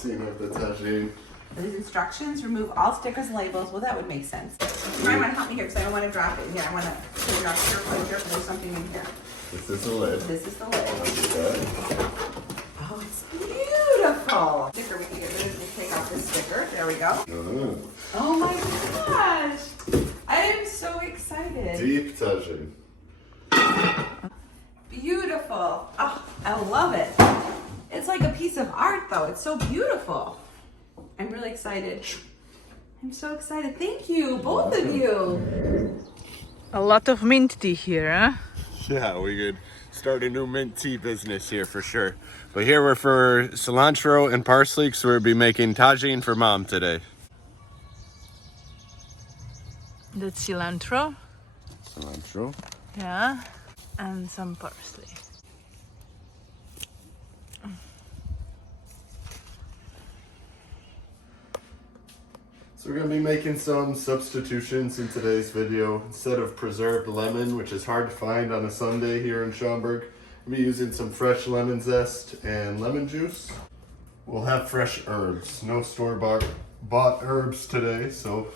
unboxing of the tagine. These instructions, remove all stickers and labels. Well, that would make sense. You might want to help me here because I don't want to drop it here. I want to put it up carefully. There's something in here. This is the lid. This is the lid. Okay. Oh, it's beautiful. Sticker, we can get rid of this. Take out this sticker. There we go. Oh my gosh. I am so excited. Deep tagine. Beautiful. Oh, I love it. It's like a piece of art though. It's so beautiful. I'm really excited. I'm so excited. Thank you, both of you. A lot of mint tea here, huh? Yeah, we could start a new mint tea business here for sure. But here we're for cilantro and parsley, so we'll be making tagine for Mom today. That's cilantro. Cilantro. Yeah. And some parsley. So we're going to be making some substitutions in today's video. Instead of preserved lemon, which is hard to find on a Sunday here in Schaumburg, we'll be using some fresh lemon zest and lemon juice. We'll have fresh herbs, no store-bought herbs today, so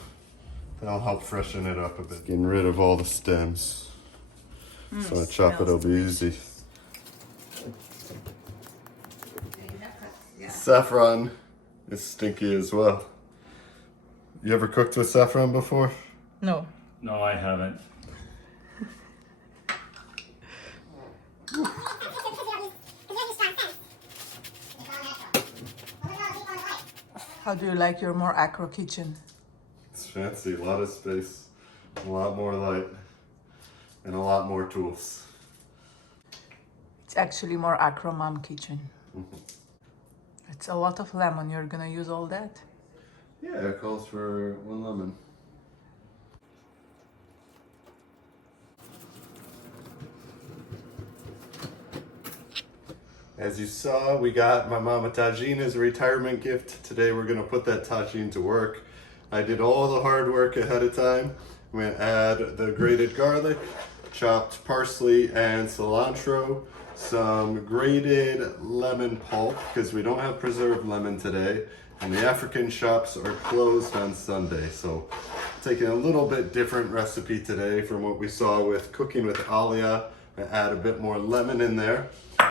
that'll help freshen it up a bit. Getting rid of all the stems. So I chop it'll be easy. Yeah. Saffron is stinky as well. You ever cooked with saffron before? No. No, I haven't. How do you like your Mor Acro kitchen? It's fancy, a lot of space, a lot more light, and a lot more tools. It's actually Mor Acro mom kitchen. It's a lot of lemon. You're gonna use all that? Yeah, it calls for 1 lemon. As you saw, we got my mama tagine as a retirement gift. Today we're gonna put that tagine to work. I did all the hard work ahead of time. I'm gonna add the grated garlic, chopped parsley and cilantro, some grated lemon pulp, because we don't have preserved lemon today, and the African shops are closed on Sunday. So taking a little bit different recipe today from what we saw with cooking with Alia. I add a bit more lemon in there.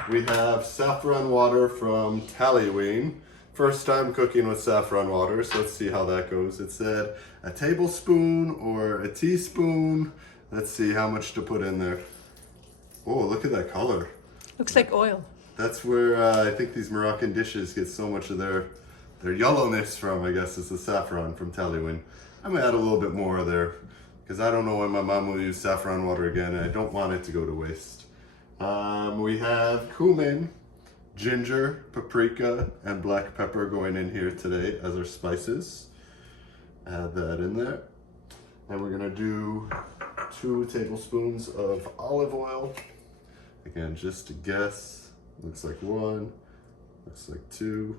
We have saffron water from Tallyween. First time cooking with saffron water, so let's see how that goes. It said a tablespoon or a teaspoon. Let's see how much to put in there. Oh, look at that color. Looks like oil. That's where I think these Moroccan dishes get so much of their yellowness from, I guess, is the saffron from Tallyween. I'm gonna add a little bit more there because I don't know when my mom will use saffron water again, and I don't want it to go to waste. We have cumin, ginger, paprika, and black pepper going in here today as our spices. Add that in there. And we're gonna do 2 tablespoons of olive oil. Again, just to guess. Looks like 1, looks like 2.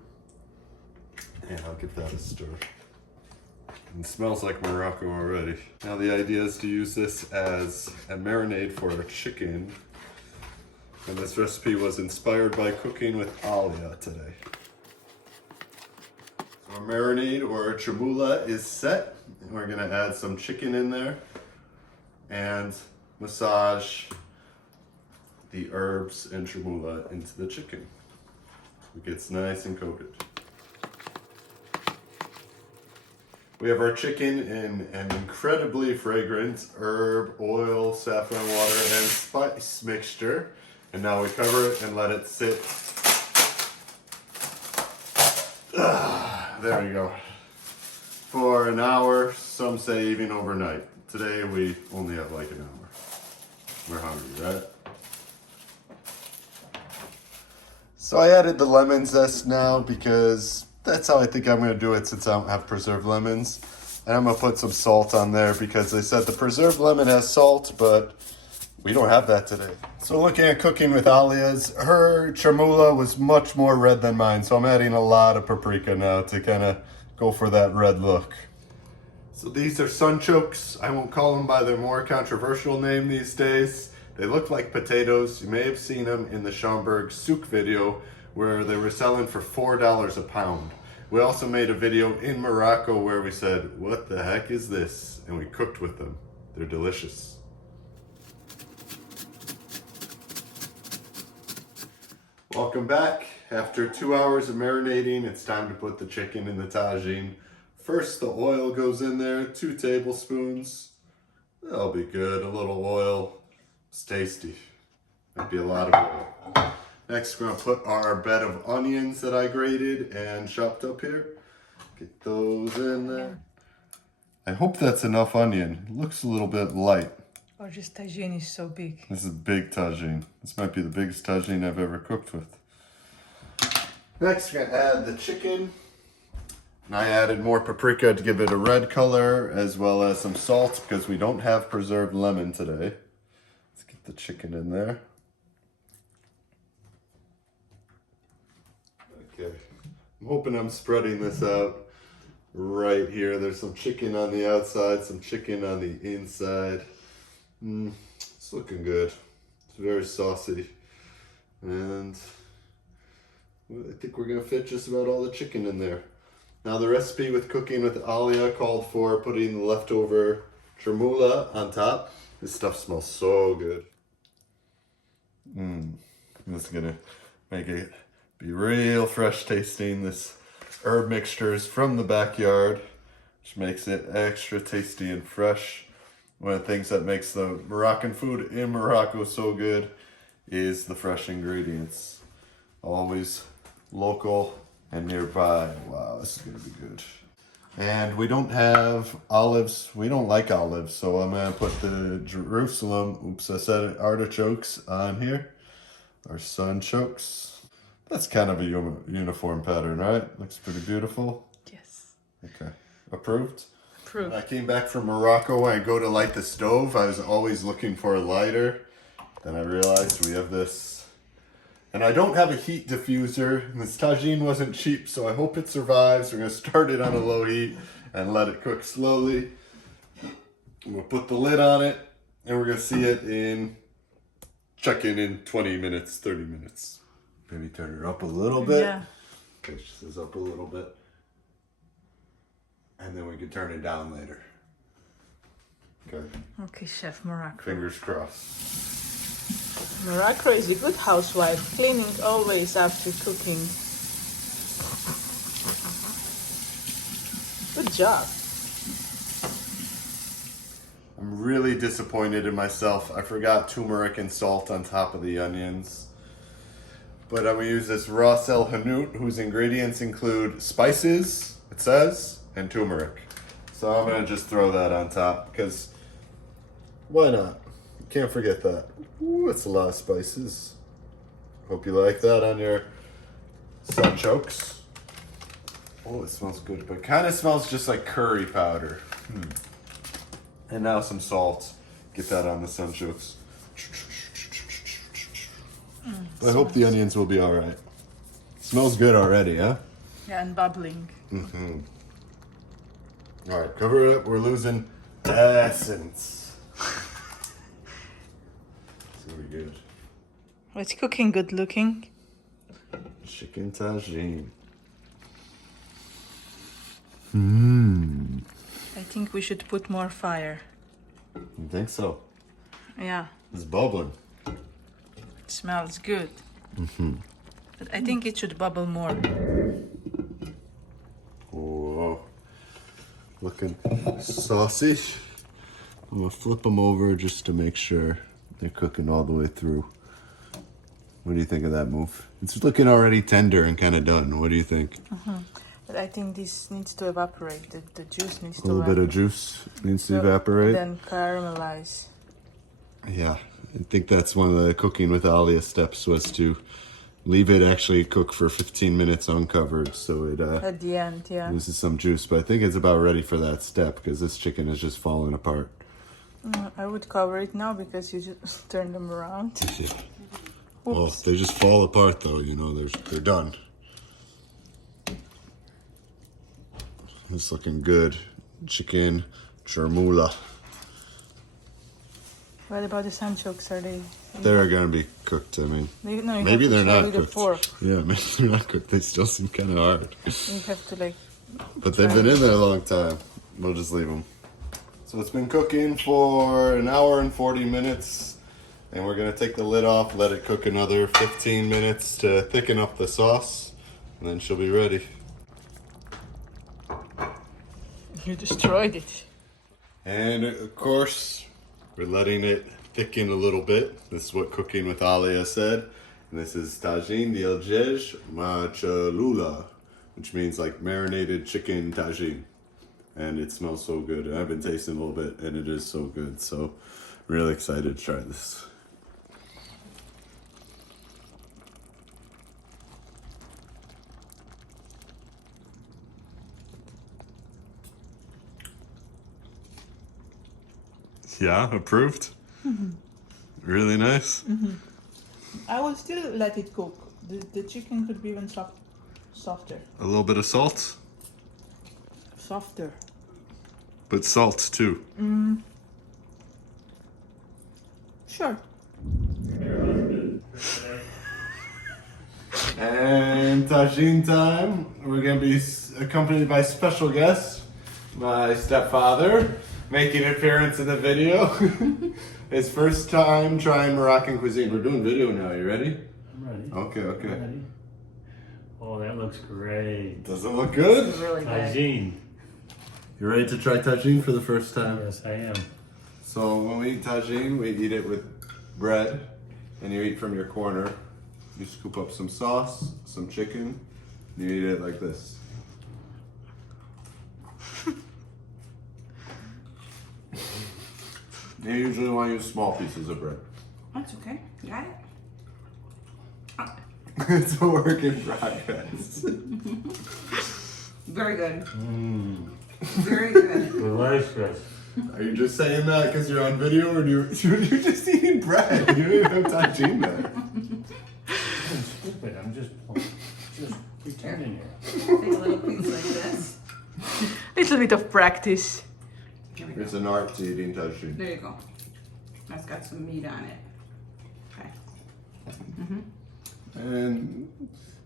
And I'll give that a stir. It smells like Morocco already. Now the idea is to use this as a marinade for our chicken. And this recipe was inspired by cooking with Alia today. So our marinade or chermel is set. And we're gonna add some chicken in there and massage the herbs and chermel into the chicken. It gets nice and coated. We have our chicken in an incredibly fragrant herb, oil, saffron water, and spice mixture. And now we cover it and let it sit. There we go. For an hour, some say even overnight. Today we only have like an hour. We're hungry, right? So I added the lemon zest now because that's how I think I'm gonna do it since I don't have preserved lemons. And I'm gonna put some salt on there because they said the preserved lemon has salt, but we don't have that today. So looking at cooking with Alia's, her chermel was much more red than mine. So I'm adding a lot of paprika now to kind of go for that red look. So these are sunchokes. I won't call them by their more controversial name these days. They look like potatoes. You may have seen them in the Schaumburg souk video where they were selling for $4 a pound. We also made a video in Morocco where we said, what the heck is this? And we cooked with them. They're delicious. Welcome back. After 2 hours of marinating, it's time to put the chicken in the tagine. First, the oil goes in there, 2 tablespoons. That'll be good, a little oil. It's tasty. Might be a lot of oil. Next, we're gonna put our bed of onions that I grated and chopped up here. Get those in there. I hope that's enough onion. It looks a little bit light. Or just tagine is so big. This is big tagine. This might be the biggest tagine I've ever cooked with. Next, we're gonna add the chicken. And I added more paprika to give it a red color, as well as some salt, because we don't have preserved lemon today. Let's get the chicken in there. Okay, I'm hoping I'm spreading this out right here. There's some chicken on the outside, some chicken on the inside. It's looking good. It's very saucy. And I think we're gonna fit just about all the chicken in there. Now the recipe with cooking with Alia called for putting the leftover chermel on top. This stuff smells so good. This is gonna make it be real fresh tasting. This herb mixture is from the backyard, which makes it extra tasty and fresh. One of the things that makes the Moroccan food in Morocco so good is the fresh ingredients. Always local and nearby. Wow, this is gonna be good. And we don't have olives. We don't like olives, so I'm gonna put the Jerusalem, oops, I said it, artichokes on here. Our sunchokes. That's kind of a uniform pattern, right? Looks pretty beautiful. Yes. Okay, approved? Approved. When I came back from Morocco, when I go to light the stove, I was always looking for a lighter. Then I realized we have this. And I don't have a heat diffuser. And this tagine wasn't cheap, so I hope it survives. We're gonna start it on a low heat and let it cook slowly. We'll put the lid on it, and we're gonna see it check in 20 minutes, 30 minutes. Maybe turn it up a little bit. Yeah. Push this up a little bit. And then we can turn it down later. Okay. Okay, Chef Moracro. Fingers crossed. Moracro is a good housewife, cleaning always after cooking. Good job. I'm really disappointed in myself. I forgot turmeric and salt on top of the onions. But I'm gonna use this raw cell hanout, whose ingredients include spices, it says, and turmeric. So I'm gonna just throw that on top, because why not? Can't forget that. Ooh, it's a lot of spices. Hope you like that on your sunchokes. Oh, it smells good, but it kind of smells just like curry powder. And now some salt. Get that on the sunchokes. I hope the onions will be all right. Smells good already, huh? Yeah, and bubbling. All right, cover it up. We're losing essence. It's gonna be good. It's cooking good looking. Chicken tagine. I think we should put more fire. You think so? Yeah, It's bubbling. it smells good. But I think it should bubble more. Whoa. Looking saucy. I'm gonna flip them over just to make sure they're cooking all the way through. What do you think of that move? It's looking already tender and kind of done. What do you think? But I think this needs to evaporate. The juice needs to A little bit of juice needs to evaporate. Then caramelize. Yeah, I think that's one of the cooking with Alia steps, was to leave it actually cook for 15 minutes uncovered, so it At the end, yeah. loses some juice. But I think it's about ready for that step, because this chicken is just falling apart. I would cover it now because you just turn them around. Oh, they just fall apart though, you know, they're done. It's looking good. Chicken chermel. What about the sunchokes? Are they They're gonna be cooked. I mean, No, you maybe have to they're try not with a cooked. fork. Yeah, maybe they're not cooked. They still seem kind of hard. You have to like. But they've been in there a long time. We'll just leave them. So it's been cooking for an hour and 40 minutes. And we're gonna take the lid off, let it cook another 15 minutes to thicken up the sauce. And then she'll be ready. You destroyed it. And of course, we're letting it thicken a little bit. This is what Cooking with Alia said. And this is tajine d'Algège machalula, which means like marinated chicken tajine. And it smells so good. I've been tasting a little bit and it is so good. So really excited to try this. Yeah, approved. Mm-hmm. Really nice. Mm-hmm. I will still let it cook. The chicken could be even softer. A little bit of salt, Softer. but salt too. Sure. And tagine time. We're gonna be accompanied by special guest, my stepfather, making an appearance in the video. His first time trying Moroccan cuisine. We're doing video now. You ready? I'm ready. Okay, okay. I'm ready. Oh, that looks great. Does it look good? It's really good. Tagine. You ready to try tagine for the first time? Yes, I am. So when we eat tagine, we eat it with bread, and you eat from your corner. You scoop up some sauce, some chicken, and you eat it like this. You usually want to use small pieces of bread. That's okay. You got it? It's a work in progress. Very good. Very good. Delicious. Are you just saying that because you're on video, or you're just eating bread? You don't even have tagine there. I'm stupid. I'm just pretending here. Take a little piece like this. Little bit of practice. Here we go. It's an art to eating tagine. There you go. That's got some meat on it. Okay. And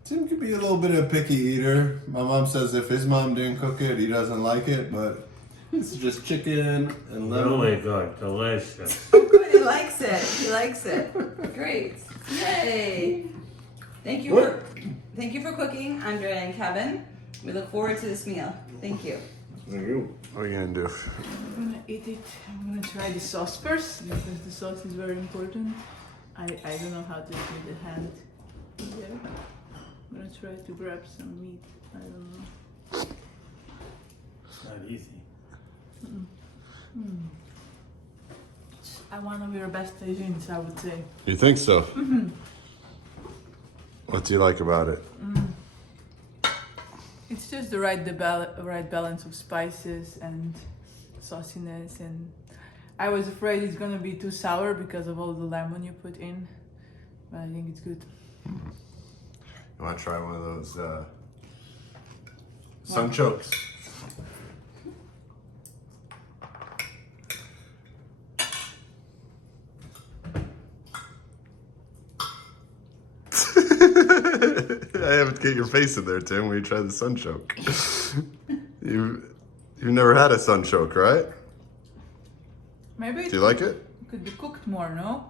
Tim could be a little bit of a picky eater. My mom says if his mom didn't cook it, he doesn't like it, but this is just chicken and lemon. Really good. Delicious. Oh, good. He likes it. He likes it. Great. Yay. Thank you for cooking, Andre and Kevin. We look forward to this meal. Thank you. What are you gonna do? I'm gonna eat it. I'm gonna try the sauce first because the sauce is very important. I don't know how to do the hand. Yeah. I'm gonna try to grab some meat. I don't know. It's not easy. I one of your best tagines, I would say. You think so? What do you like about it? It's just the right balance of spices and sauciness, and I was afraid it's gonna be too sour because of all the lemon you put in, but I think it's good. You want to try one of those sunchokes? I have to get your face in there, Tim, when you try the sunchoke. You've never had a sunchoke, right? Maybe it Do you like it? could be cooked more, no?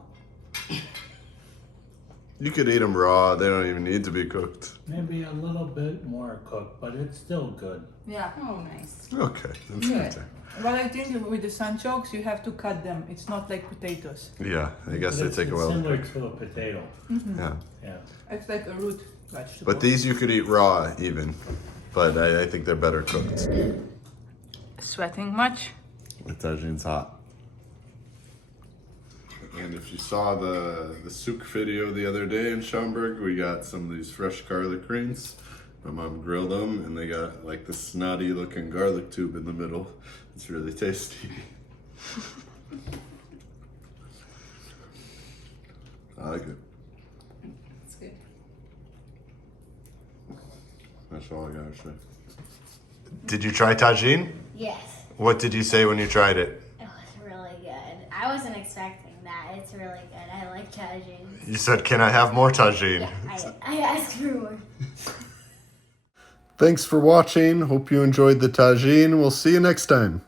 You could eat them raw. They don't even need to be cooked. Maybe a little bit more cooked, but it's still good. Yeah. Oh, nice. Okay, that's Good. good. But I think with the sunchokes, you have to cut them. It's not like potatoes. Yeah, I guess But they take a while to similar cook. to a potato. Yeah. Yeah. It's like a root vegetable. But these you could eat raw even. But I think they're better cooked. Sweating much? The tagine's hot. And if you saw the souk video the other day in Schaumburg, we got some of these fresh garlic greens. My mom grilled them and they got like the snotty looking garlic tube in the middle. It's really tasty. I like it. That's good. That's all I gotta say. Did you try tagine? Yes, What did you say when you tried it? it was really good. I wasn't expecting that it's really good. I like tagine. You said, can I have more tagine? Yeah, I asked for more. Thanks for watching. Hope you enjoyed the tagine. We'll see you next time.